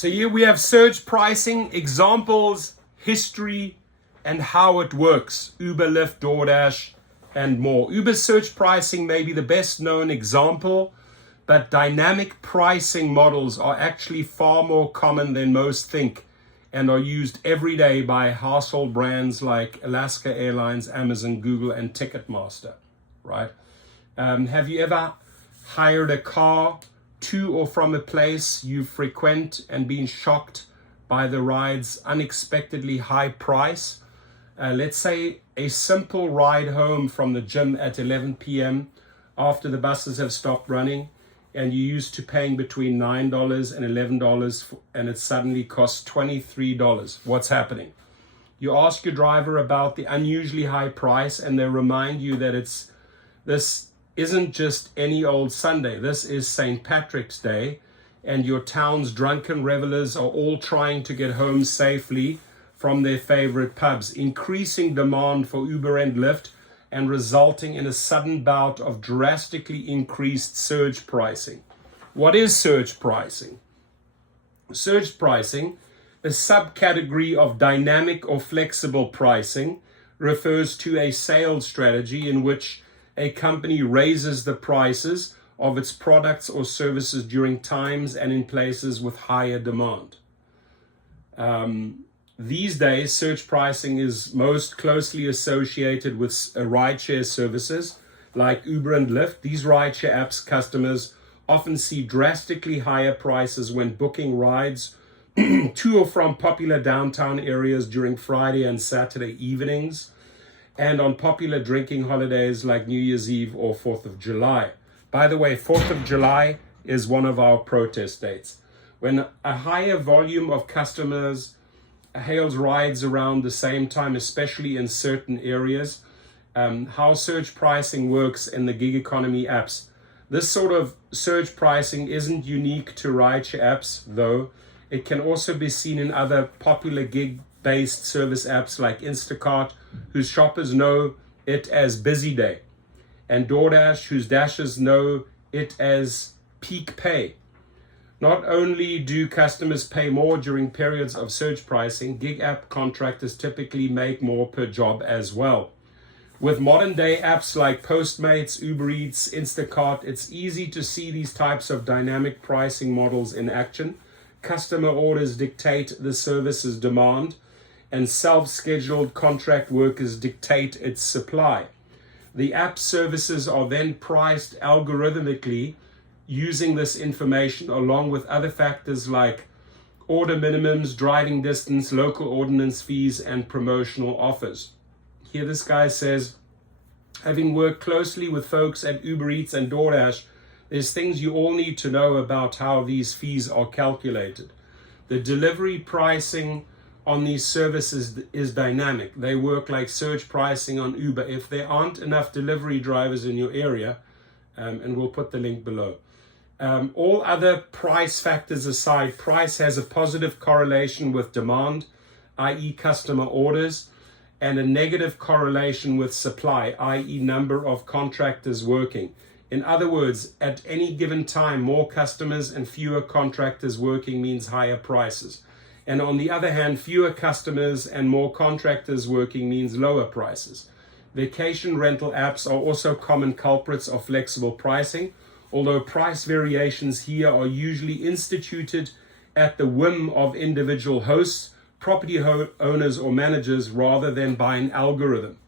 So here we have surge pricing, examples, history, and how it works. Uber, Lyft, Doordash, and more. Uber surge pricing may be the best known example, but dynamic pricing models are actually far more common than most think and are used every day by household brands like Alaska Airlines, Amazon, Google, and Ticketmaster, right? Have you ever hired a car to or from a place you frequent and been shocked by the ride's unexpectedly high price? Let's say a simple ride home from the gym at 11 p.m. after the buses have stopped running, and you're used to paying between $9 and $11, and it suddenly costs $23. What's happening? You ask your driver about the unusually high price, and they remind you that this isn't just any old Sunday. This is St. Patrick's Day, and your town's drunken revelers are all trying to get home safely from their favorite pubs, increasing demand for Uber and Lyft and resulting in a sudden bout of drastically increased surge pricing. What is surge pricing? Surge pricing, a subcategory of dynamic or flexible pricing, refers to a sales strategy in which a company raises the prices of its products or services during times and in places with higher demand. These days, surge pricing is most closely associated with rideshare services like Uber and Lyft. These rideshare apps customers often see drastically higher prices when booking rides to or from popular downtown areas during Friday and Saturday evenings, and on popular drinking holidays like New Year's Eve or 4th of July. By the way, 4th of July is one of our protest dates. When a higher volume of customers hails rides around the same time, especially in certain areas, how surge pricing works in the gig economy apps. This sort of surge pricing isn't unique to rideshare apps, though. It can also be seen in other popular gig-based service apps like Instacart, whose shoppers know it as busy day, and Doordash, whose dashers know it as peak pay. Not only do customers pay more during periods of surge pricing, gig app contractors typically make more per job as well. With modern day apps like Postmates, Uber Eats, Instacart, it's easy to see these types of dynamic pricing models in action. Customer orders dictate the service's demand, and self-scheduled contract workers dictate its supply. The app services are then priced algorithmically using this information along with other factors like order minimums, driving distance, local ordinance fees, and promotional offers. Here this guy says, having worked closely with folks at Uber Eats and Doordash, there's things you all need to know about how these fees are calculated. The delivery pricing on these services is dynamic. They work like surge pricing on Uber. If there aren't enough delivery drivers in your area, and we'll put the link below. All other price factors aside, price has a positive correlation with demand, i.e. customer orders, and a negative correlation with supply, i.e. number of contractors working. In other words, at any given time, more customers and fewer contractors working means higher prices. And on the other hand, fewer customers and more contractors working means lower prices. Vacation rental apps are also common culprits of flexible pricing, although price variations here are usually instituted at the whim of individual hosts, property owners, or managers rather than by an algorithm.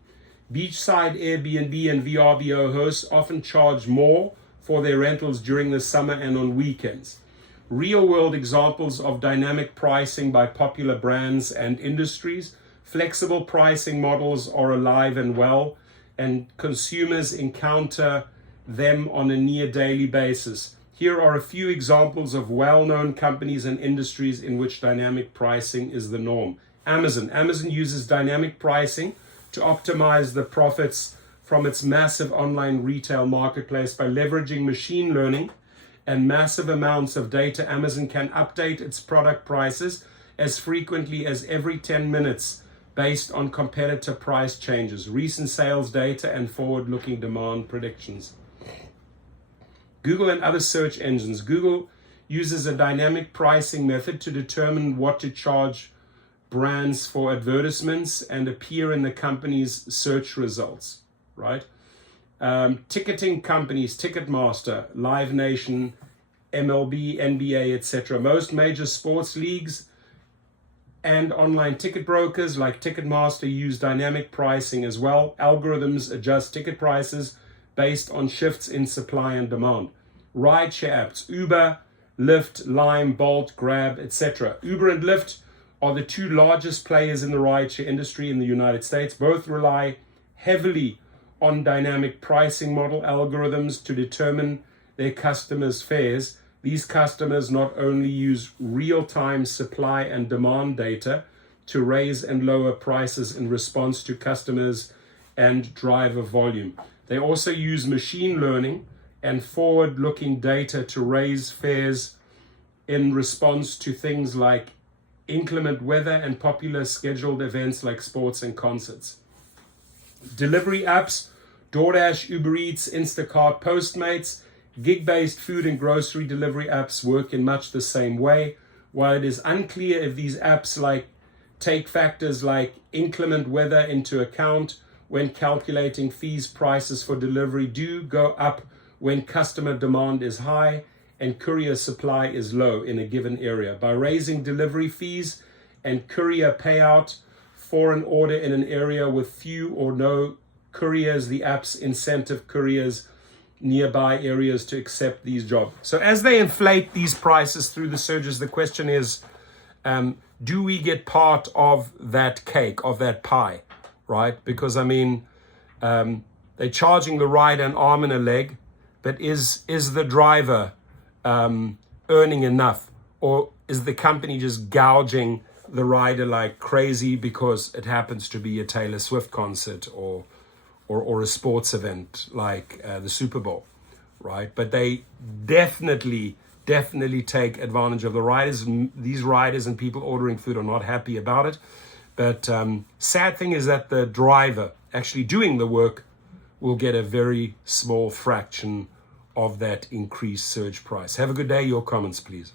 Beachside Airbnb and VRBO hosts often charge more for their rentals during the summer and on weekends. Real-world examples of dynamic pricing by popular brands and industries. Flexible pricing models are alive and well, and consumers encounter them on a near daily basis. Here are a few examples of well-known companies and industries in which dynamic pricing is the norm. Amazon. Amazon uses dynamic pricing to optimize the profits from its massive online retail marketplace by leveraging machine learning and massive amounts of data. Amazon can update its product prices as frequently as every 10 minutes based on competitor price changes, recent sales data, and forward-looking demand predictions. Google and other search engines. Google uses a dynamic pricing method to determine what to charge brands for advertisements and appear in the company's search results, right? Ticketing companies, Ticketmaster, Live Nation, MLB, NBA, etc. Most major sports leagues and online ticket brokers like Ticketmaster use dynamic pricing as well. Algorithms adjust ticket prices based on shifts in supply and demand. Rideshare apps, Uber, Lyft, Lime, Bolt, Grab, etc. Uber and Lyft are the two largest players in the rideshare industry in the United States. Both rely heavily on dynamic pricing model algorithms to determine their customers' fares. These customers not only use real-time supply and demand data to raise and lower prices in response to customers and driver volume. They also use machine learning and forward-looking data to raise fares in response to things like inclement weather and popular scheduled events like sports and concerts. Delivery apps, Doordash, Uber Eats, Instacart, Postmates, gig-based food and grocery delivery apps work in much the same way. While it is unclear if these apps take factors like inclement weather into account when calculating fees, prices for delivery do go up when customer demand is high and courier supply is low in a given area. By raising delivery fees and courier payout for an order in an area with few or no couriers, the apps incentive couriers nearby areas to accept these jobs. So as they inflate these prices through the surges, the question is, do we get part of that cake, of that pie, right? Because I mean, they're charging the rider an arm and a leg, but is the driver earning enough, or is the company just gouging the rider like crazy because it happens to be a Taylor Swift concert or a sports event like the Super Bowl, right? But they definitely take advantage of the riders. These riders and people ordering food are not happy about it. But sad thing is that the driver actually doing the work will get a very small fraction of that increased surge price. Have a good day. Your comments, please.